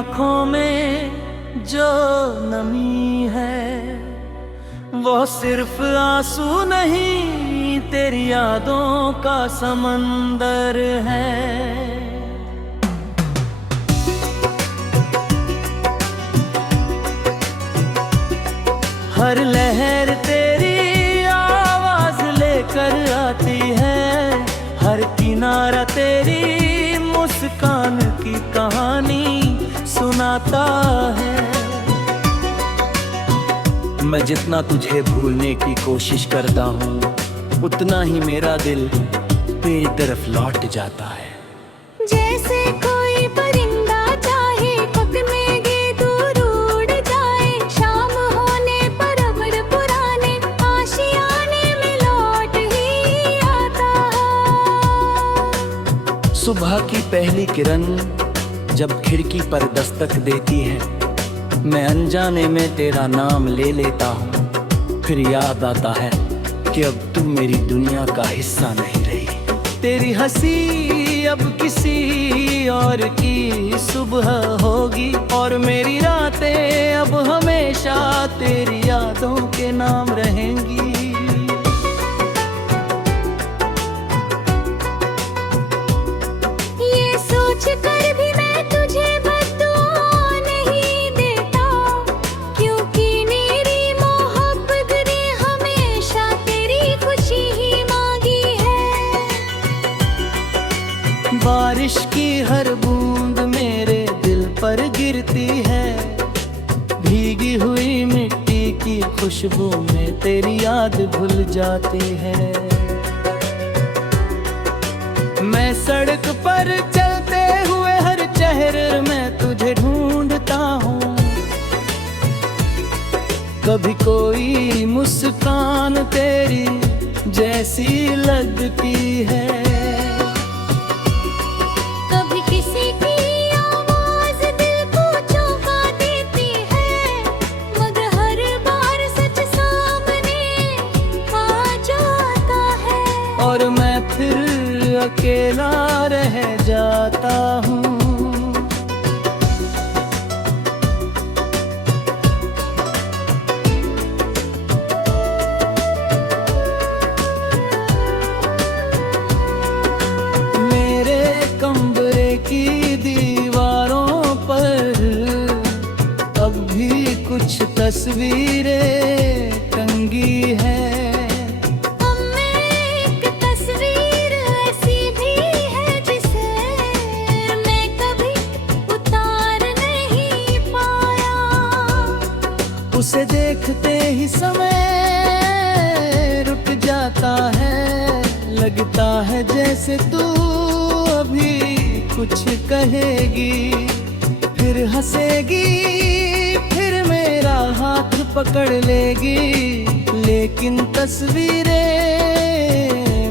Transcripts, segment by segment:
आंखों में जो नमी है वो सिर्फ आंसू नहीं, तेरी यादों का समंदर है। हर लहर तेरी आवाज लेकर आती है, हर किनारा तेरी मुस्कान की कहानी सुनाता है। मैं जितना तुझे भूलने की कोशिश करता हूँ, उतना ही मेरा दिल तेरी तरफ लौट जाता है। जैसे कोई परिंदा चाहे पग में गे दूर उड़ जाए, शाम होने पर अब्र पुराने आशियाने में लौट ही आता है। सुबह की पहली किरण जब खिड़की पर दस्तक देती है, मैं अनजाने में तेरा नाम ले लेता हूँ। फिर याद आता है कि अब तू मेरी दुनिया का हिस्सा नहीं रही। तेरी हंसी अब किसी और की सुबह होगी, और मेरी रातें अब हमेशा तेरी यादों के नाम रहेंगी। ये सोच कर भी मैं तुझे बद्दुआ नहीं देता, क्योंकि मेरी मोहब्बत ने हमेशा तेरी खुशी ही मांगी है। बारिश की हर बूंद मेरे दिल पर गिरती है, भीगी हुई मिट्टी की खुशबू में तेरी याद भूल जाती है। मैं सड़क पर चलते हुए हर चेहरे में तुझे ढूंढता हूँ, कभी कोई मुस्कान तेरी जैसी लगती है। कभी किसी की आवाज दिल को चौंका देती है, मगर हर बार सच सामने आ जाता है। और मैं फिर अकेला रह जाता हूँ। मेरे कमरे की दीवारों पर अब भी कुछ तस्वीरें टंगी है। उसे देखते ही समय रुक जाता है, लगता है जैसे तू अभी कुछ कहेगी, फिर हंसेगी, फिर मेरा हाथ पकड़ लेगी। लेकिन तस्वीरें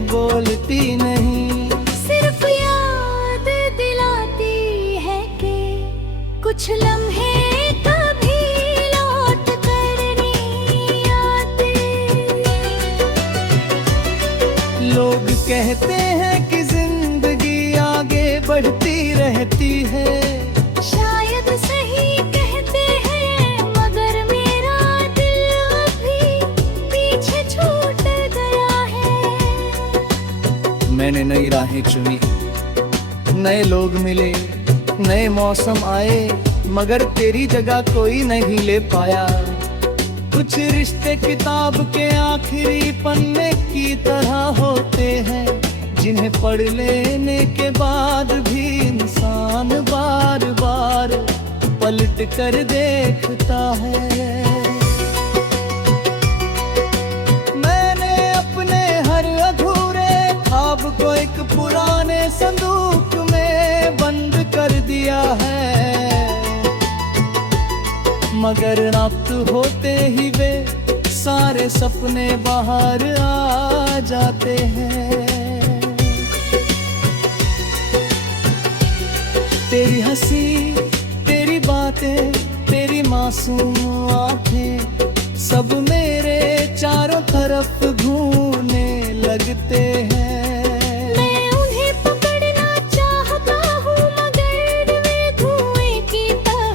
बोलती नहीं, सिर्फ याद दिलाती है कि कुछ लम्हे लोग कहते हैं कि जिंदगी आगे बढ़ती रहती है। शायद सही कहते हैं, मगर मेरा दिल अभी पीछे छूट गया है। मैंने नई राहें चुनी, नए लोग मिले, नए मौसम आए, मगर तेरी जगह कोई नहीं ले पाया। कुछ रिश्ते किताब के आखिरी पन्ने की तरह होते हैं, जिन्हें पढ़ लेने के बाद भी इंसान बार बार पलट कर देखता है। मैंने अपने हर अधूरे ख्वाब को एक पुराने संदूक में बंद कर दिया है, मगर वक्त होते ही वे सारे सपने बाहर आ जाते हैं। तेरी हंसी, तेरी बातें, तेरी मासूम आंखें, सब मेरे चारों तरफ घूमने लगते हैं। मैं उन्हें पकड़ना चाहता हूँ, मगर वे धुएं की तरह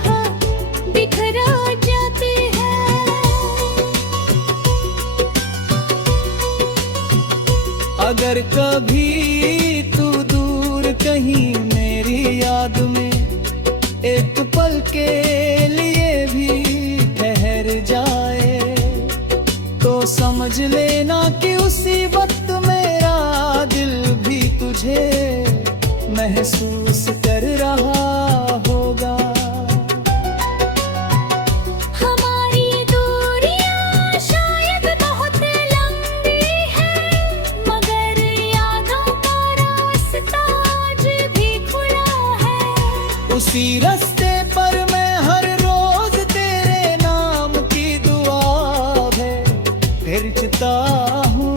अगर कभी तू दूर कहीं मेरी याद में एक पल के लिए भी ठहर जाए, तो समझ लेना कि उसी वक्त मेरा दिल भी तुझे महसूस कर रहा होगा। हमारी दूरियां शायद बहुत लंबी है, मगर यादों का रास्ता आज भी खुला है। उसी रास्ते पर मैं हर रोज तेरे नाम की दुआ भेजता हूँ।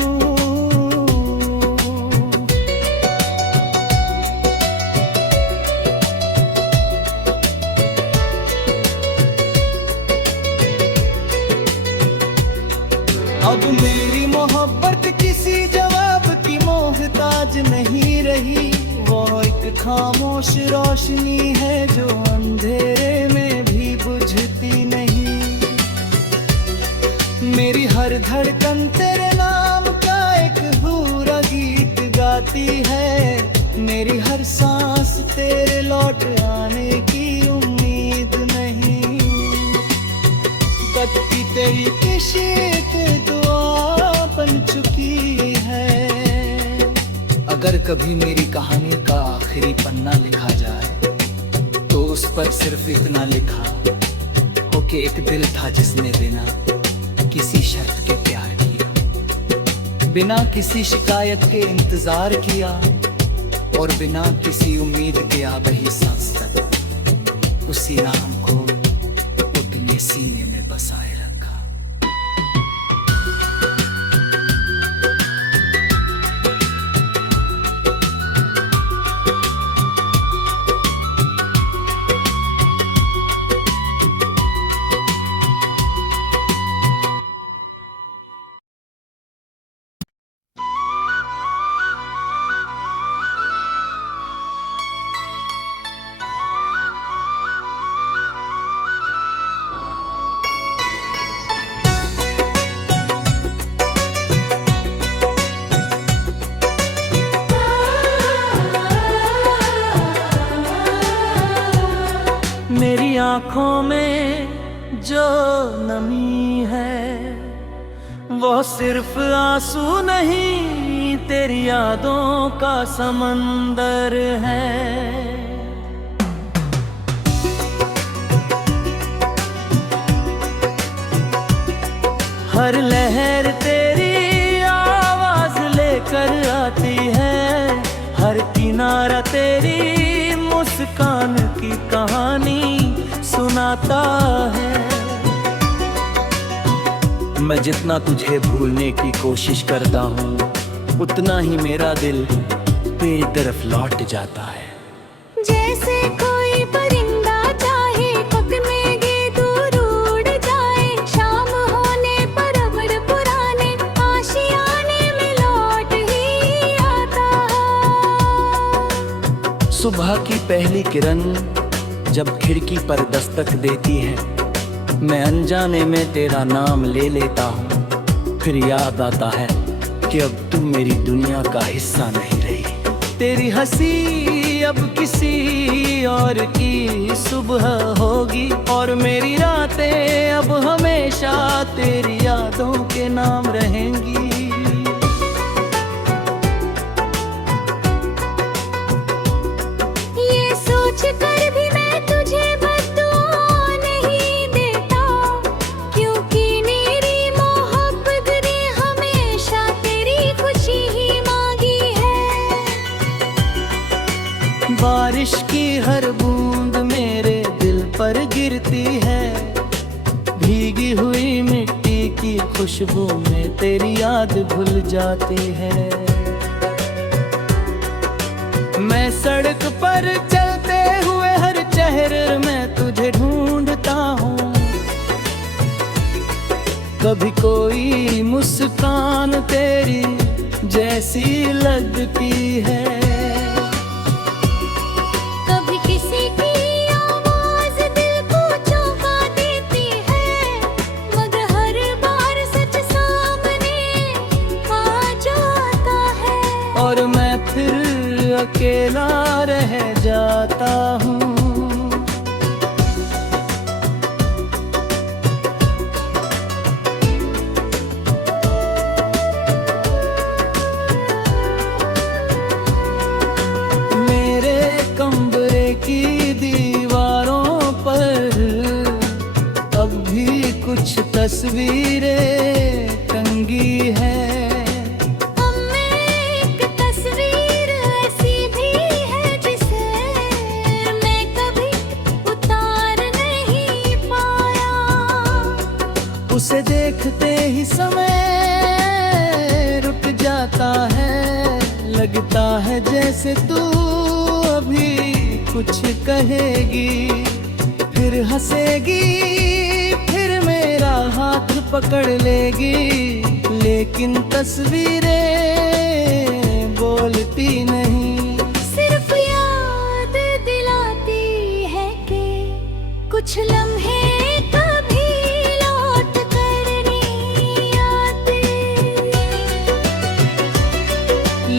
अब मेरी मोहब्बत किसी जवाब की मोहताज नहीं रही, वो एक खामोश रोशनी है जो अंधेरे में भी बुझती नहीं। मेरी हर धड़कन तेरे नाम का एक पूरा गीत गाती है, मेरी हर सांस तेरे लौट आने की उम्मीद नहीं। कतती तेरी इश्क दुआ बन चुकी है। अगर कभी मेरी कहानी का आखिरी पन्ना लिखा जाए, तो उस पर सिर्फ इतना लिखा हो कि एक दिल था जिसने बिना किसी शर्त के प्यार किया, बिना किसी शिकायत के इंतजार किया, और बिना किसी उम्मीद के आ रही सांस तक उसी नाम को अपने सीने में बसाए रखा। मेरी आँखों में जो नमी है, वो सिर्फ आंसू नहीं तेरी यादों का समंदर है। हर लहर तेरी आवाज लेकर आती है, हर किनारा तेरी मुस्कान की कहानी सुनाता है। मैं जितना तुझे भूलने की कोशिश करता हूँ, उतना ही मेरा दिल तेरी तरफ लौट जाता है। जैसे कोई परिंदा चाहे पग में गे दूर उड़ जाए, शाम होने पर अब्र पुराने आशियाने में लौट ही आता है। सुबह की पहली किरण जब खिड़की पर दस्तक देती है, मैं अनजाने में तेरा नाम ले लेता हूँ। फिर याद आता है कि अब तू मेरी दुनिया का हिस्सा नहीं रही। तेरी हंसी अब किसी और की सुबह होगी, और मेरी रातें अब हमेशा तेरी यादों के नाम रहेंगी। ये सोच कर भी मैं तुझे बद्दुआ नहीं देता, क्योंकि मेरी मोहब्बत ने हमेशा तेरी खुशी ही मांगी है। बारिश की हर बूंद मेरे दिल पर गिरती है, भीगी हुई मिट्टी की खुशबू में तेरी याद घुल जाती है। मैं सड़क पर चलते हुए हर चेहरे में तुझे ढूंढता हूँ, कभी कोई मुस्कान तेरी जैसी लगती है। कभी किसी की आवाज दिल को चौंका देती है, मगर हर बार सच सामने आ जाता है। अकेला रह जाता हूँ। मेरे कमरे की दीवारों पर अब भी कुछ तस्वीरें टंगी है। एक तस्वीर ऐसी भी है जिसे मैं कभी उतार नहीं पाया। उसे देखते ही समय रुक जाता है, लगता है जैसे तू अभी कुछ कहेगी, फिर हंसेगी, फिर मेरा हाथ पकड़ लेगी। लेकिन तस्वीरें बोलती नहीं, सिर्फ याद दिलाती है कि कुछ लम्हे कभी लौट कर नहीं आते।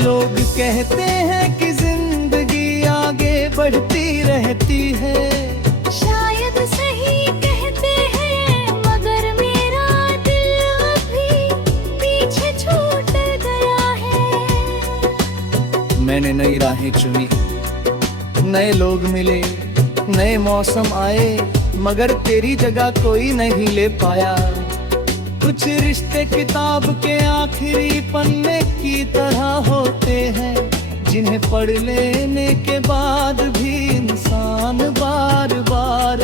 लोग कहते हैं कि जिंदगी आगे बढ़ती रहती है। शायद सही कहते हैं, मगर मेरा दिल अभी पीछे छूट गया है। मैंने नई राहें चुनी, नए लोग मिले, नए मौसम आए, मगर तेरी जगह कोई नहीं ले पाया। कुछ रिश्ते किताब के आखिरी पन्ने की तरह होते हैं, जिन्हें पढ़ लेने के बाद भी इंसान बार बार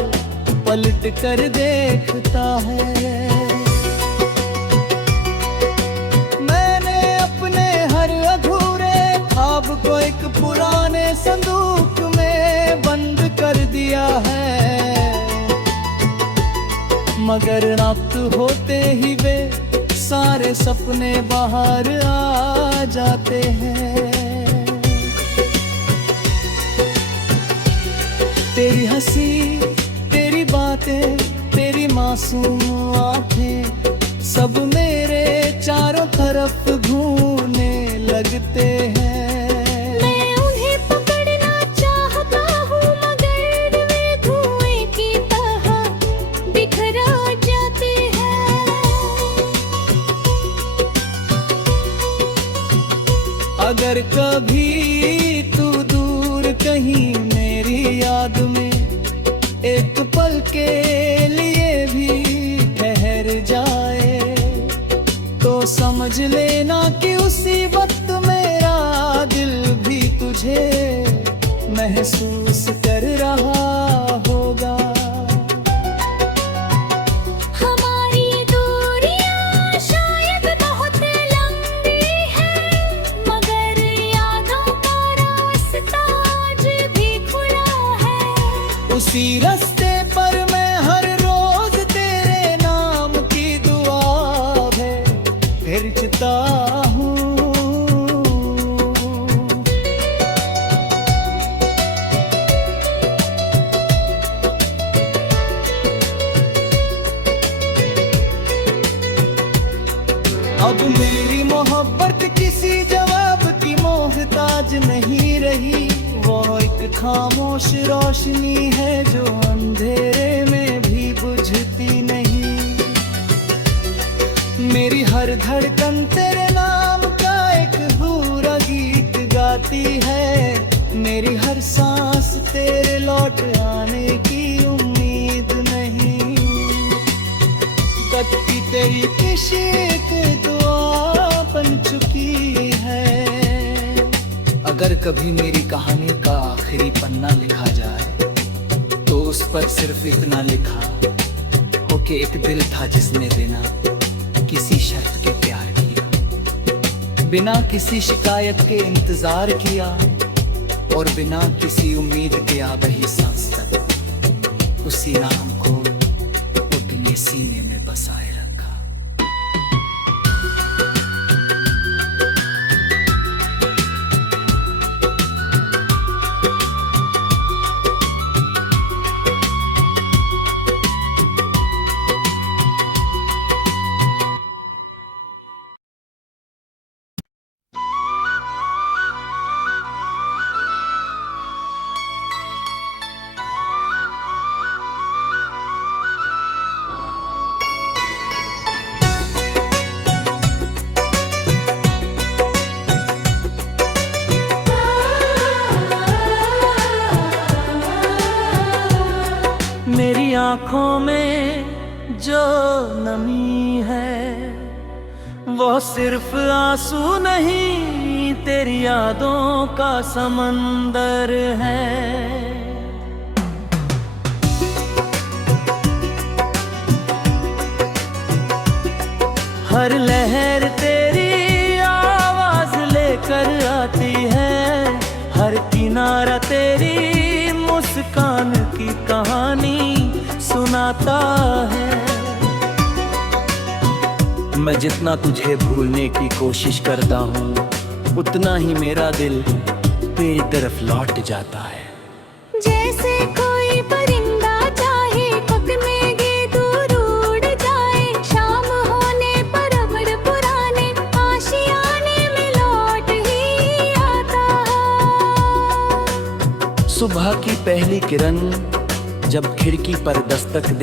पलट कर देखता है। मैंने अपने हर अधूरे ख्वाब को एक पुराने संदूक में बंद कर दिया है, मगर वक्त होते ही वे सारे सपने बाहर आ जाते हैं। तेरी हंसी, तेरी बातें, तेरी मासूम आंखें, सब मेरे चारों तरफ घूमने लगते हैं। मैं उन्हें पकड़ना चाहता हूँ, मगर वे धुएं की तरह बिखरा जाते हैं। अगर कभी तू दूर कहीं मेरी याद में एक पल के लिए भी ठहर जाए, तो समझ लेना कि उसी वक्त मेरा दिल भी तुझे महसूस कर रहा होगा। हमारी दूरियां शायद बहुत लंबी हैं, मगर यादों का रास्ता आज भी खुला है। उसी रास्ते पर मैं हर रोज तेरे नाम की दुआ है भेजता हूँ। अब मेरी मोहब्बत किसी जवाब की मोहताज नहीं रही, वो एक खामोश रोशनी है जो अंधेरे में भी बुझती नहीं। मेरी हर धड़कन तेरे नाम का एक पूरा गीत गाती है, मेरी हर सांस तेरे लौट आने की उम्मीद नहीं। तकती तेरी इश्क दुआ बन चुकी है। अगर कभी मेरी कहानी का आखिरी पन्ना लिखा जाए, तो उस पर सिर्फ इतना लिखा हो कि एक दिल था जिसने बिना किसी शर्त के प्यार किया, बिना किसी शिकायत के इंतजार किया, और बिना किसी उम्मीद के आ रही सांस तक उसी नाम को अपने सीने में बसाए रखा। आंखों में जो नमी है वो सिर्फ आंसू नहीं तेरी यादों का समंदर है। हर लहर तेरी आवाज लेकर आती है, हर किनारा तेरी मुस्कान की कहानी सुनाता है। मैं जितना तुझे भूलने की कोशिश करता हूँ उतना ही मेरा दिल तेरी तरफ लौट जाता है। जैसे कोई परिंदा चाहे पग में गे दूर उड़ जाए, शाम होने पर अमर पुराने आशियाने में लौट ही आता है। सुबह की पहली किरण जब खिड़की पर दस्तक दे